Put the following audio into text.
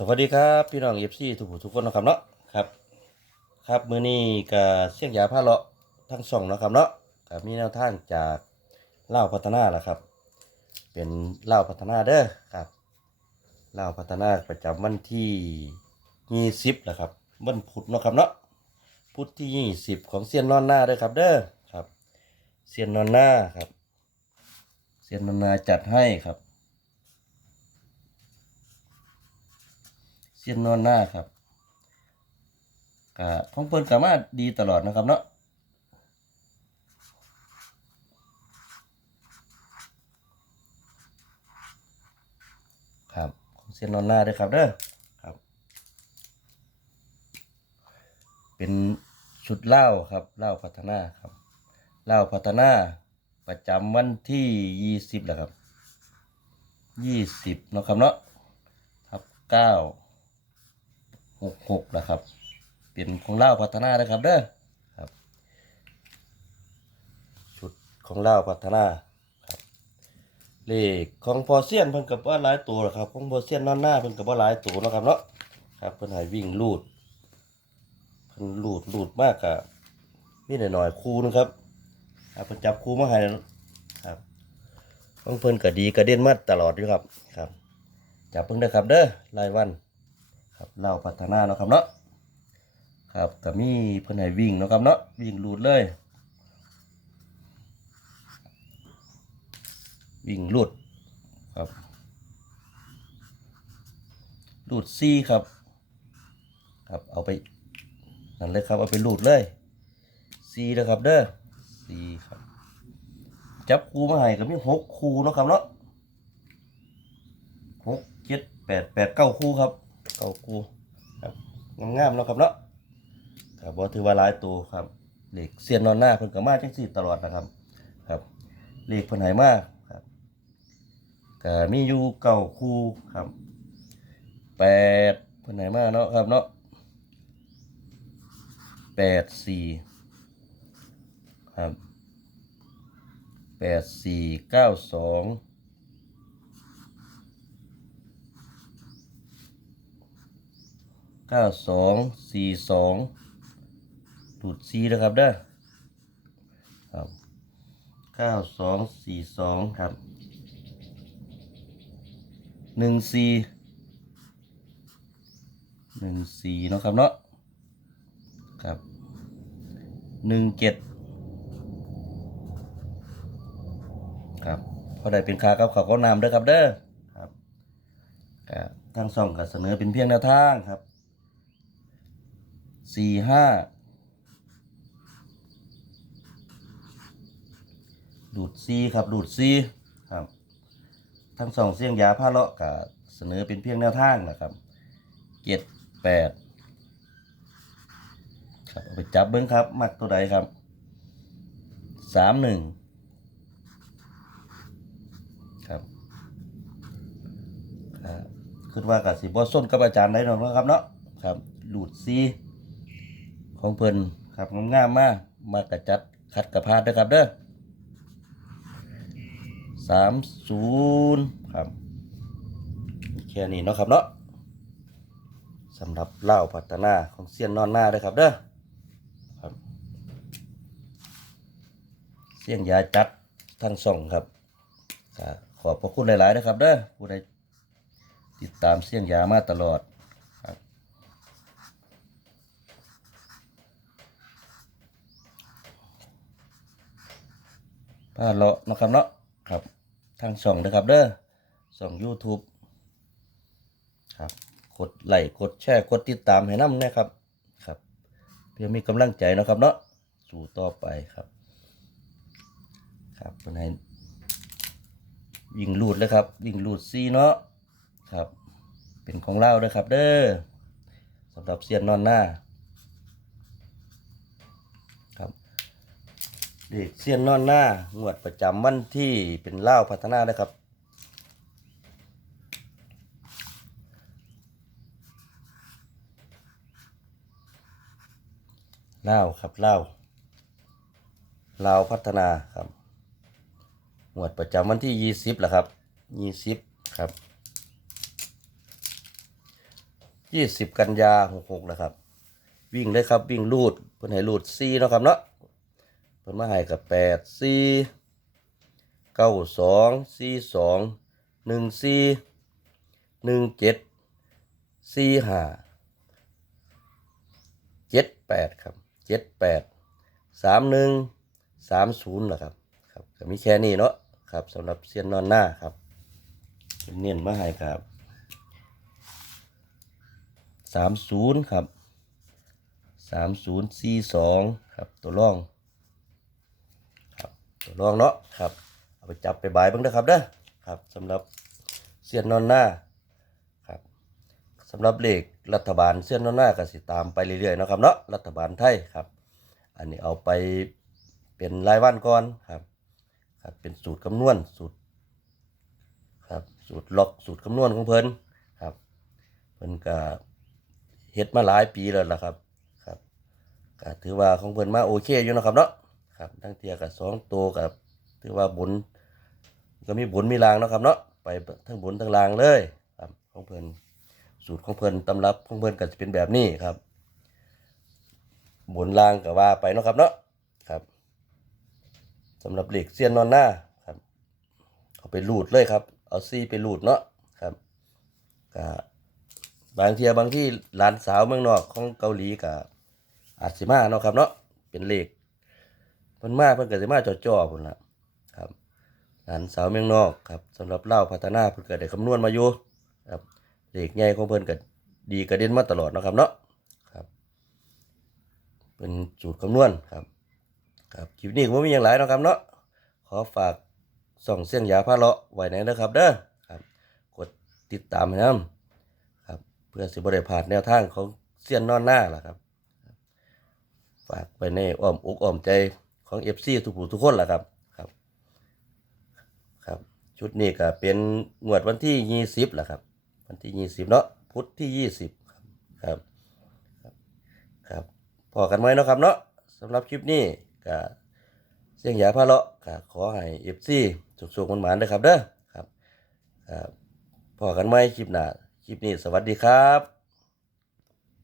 สวัสดีครับพี่น้องเอฟซีทุกผู้ทุกคนนะครับเนาะครับ ครับมื้อนี้ก็เสี่ยงยาผ้าเลาะทั้งสองนะครับเนาะครับมีแนวทางจากเล่าพัฒนาแหละครับ เป็นเล่าพัฒนาเด้อครับเล่าพัฒนาประจำวันที่ยี่สิบแหละครับวันพุธนะครับเนาะพุธที่ยี่สิบของเซียนนอนหน้าเด้อครับ เด้อครับเซียนนอนหน้าครับเซียนนอนหน้าจัดให้ครับ เสียนนอนหน้าครับกะของเพิ่นกามารถดีตลอดนะครับเนาะครับของเสียนนอนหน้าด้วยครับเด้อครับ เป็นชุดเหล้าครับเหล้าพัฒนาครับเหล้าพัฒนาประจำวันที่ยี่สิบแหละครับยี่สิบเนาะครับเนาะทับเก้า หกหกนะครับ เป็นของเล่าพัฒนานะครับเด้อครับชุดของเล่าพัฒนาครับเลขของพอเซียนเพิ่นกับว่าหลายตัวหรอกครับของพอเซียนนอนหน้าเพิ่นกับว่าหลายตัวนะครับเนาะครับเพิ่นให้วิ่งลูดเพิ่นลูดลูดมากกะนี่หน่อยๆคูนะครับครับเพิ่นจับคูมาให้ครับของเพิ่นก็ดีกระเด็นมาตลอดอยู่ครับครับจับเพิ่งได้อครับเด้อรายวัน ครับเราพัฒนาเนาะครับเนาะครับก็มีเพิ่นให้วิ่งเนาะครับเนาะวิ่งลูดเลย วิ่งลูดครับลูดซี่ครับ ครับเอาไปนั่นเลยครับเอาไปลูดเลยซีนะครับเด้อซีครับจับคูมาให้ก็มีหกคูเนาะครับเนาะหกเจ็ดแปดแปดเก้าคูครับ เก้าคูครับงามๆเนาะครับเนาะครับบ่ถือว่าหลายตัวครับเหล็กเสียนนอนหน้าเพิ่นก็มาจังซี่ตลอดนะครับ ครับเหล็กเพิ่นให้มาครับก็มีอยู่เก้าคู่ครับแปดเพิ่นให้มาเนาะครับเนาะแปดสี่ครับแปดสี่เก้าสอง เก้าสองสี่สองดูดซีนะครับเด้อครับเก้าสองสี่สองครับหนึ่งสี่หนึ่งสี่เนาะครับเนาะครับหนึ่งเจ็ดครับพอได้เป็นคากับเขาก็นำเด้อครับเด้อครับครับทั้งสองก็เสนอเป็นเพียงแนวทางครับ สี่ห้าดูดซีครับดูดซีครับ ทั้งสองเสียงยาผ้าเลาะกับเสนอเป็นเพียงแนวทางนะครับเจ็ดแปดครับเอาไปจับเบิ้งครับ มักตัวใดครับสามหนึ่งครับครับคิดว่ากับสิบอส้นกับอาจารย์ได้หรอกนะครับเนาะครับดูดซี ของเพิ่นครับงามๆมากมากระจัดคัดกระพาดด้ครับเด้อสามศูนย์ครับแค่นี้เนาะครับเนาะสำหรับเล่าพัฒนาของเซียนนอนหน้าด้วยครับเด้อครับเสียงยาจัดทั้งสองครับขอบพระคุณหลายๆนะครับเด้อผู้ใดติดตามเสียงยามาตลอด ผ้าเลาะเนาะครับเนาะครับทางช่องนะครับเด้อช่อง YouTube ครับกดไลค์กดแชร์กดติดตามให้น้ำนะครับครับ เพื่อมีกำลังใจเนาะครับเนาะสู่ต่อไปครับ ครับเป็นให้วิ่งลูดเลยครับวิ่งลูดซีเนาะครับ เป็นของเล่าด้วยครับ เด้อสำหรับเซียนนอนหน้า ครับ เด็กเซียนนอนหน้างวดประจำวันที่เป็นเล่าพัฒนานะครับ เล่าครับเล่าวลาวพัฒนาครับงวดประจำวันที่ยี่สิบแหละครับยี่สิบครับยี่สิบกันยาหกหกนะครับ วิ่งเลยครับวิ่งรูดเพิ่นให้รูดซีเนาะครับเนาะ พิ่นมาให้กับแปดซีเก้าสองซีสองหนึ่งซีหนึ่งเจ็ดซีห้าเจ็ดแปดครับเจ็ดแปดสามหนึ่งสามศูนย์นะครับครับก็มีแค่นี้เนาะครับสำหรับเซียนนอนหน้าครับเน้นมาให้ครับสามศูนย์ครับสามศูนย์สี่สองครับตัวร่อง ครับตัวร่องเนาะครับเอาไปจับไปบายบ้างนะครับเด้อครับสำหรับเสียนนอนหน้าครับสำหรับเลขรัฐบาลเสียนนอนหน้าก็สิตามไปเรื่อยๆนะครับเนาะรัฐบาลไทยครับ อันนี้เอาไปเป็นรายวันก่อนครับครับเป็นสูตรคำนวณสูตรครับสูตรล็อกสูตรคำนวณของเพิ่นครับเพิ่นก็เฮ็ดมาหลายปีแล้วล่ะครับครับก็ถือว่าของเพิ่นมาโอเคอยู่นะครับเนาะ ครับทั้งเทียกับสองตัวกับถือว่าบุญก็มีบุญมีลางเนาะครับเนาะไปทั้งบุญทั้งลางเลยครับของเพิ่นสูตรของเพิ่นตำรับของเพิ่นก็จะเป็นแบบนี้ครับบุญลางก็ว่าไปเนาะครับเนาะครับสำหรับเหล็กเสี้ยนนอนหน้าครับเอาไปรูดเลยครับ เอาซี่ไปรูดเนาะครับก็บางเทียบางที่หลานสาวเมืองนอกของเกาหลีกับอาจสิมาเนาะครับเนาะเป็นเหลข เพิ่นมาเพิ่นก็สิมาจ่อๆพุ่นล่ะครับหลานสาวเมืองนอกครับสำหรับเล่าพัฒนาเพิ่นก็ได้คำนวณมาอยู่ครับเลขใหญ่ของเพิ่นก็ดีกระเด็นมาตลอดนะครับเนาะครับเป็นสูตรคำนวณครับครับคลิปนี้ก็บ่มีอย่างหลายนะครับเนาะขอฝากส่องเสียงยาพาเลาะไว้ในนะครับเด้อครับกดติดตามนำครับเพื่อสิบริพาดแนวทางของเซียนนอนหน้าล่ะครับ ฝากไปในอ้อมอกอ้อมใจ ของเอฟซีทุกผู้ทุกคนล่ะครับครับครับ ชุดนี้ก็เป็นงวดวันที่ยี่สิบล่ะครับ วันที่ยี่สิบเนาะพุธที่ยี่สิบครับครับครับพอกันไหมเนาะครับเนาะสำหรับคลิปนี้ก็เสียงยาพาเลาะก็ขอให้เอฟซีสุขๆมันหมานๆเลยครับเด้อครับครับพอกันไหมคลิปหน้าคลิปนี้สวัสดีครับ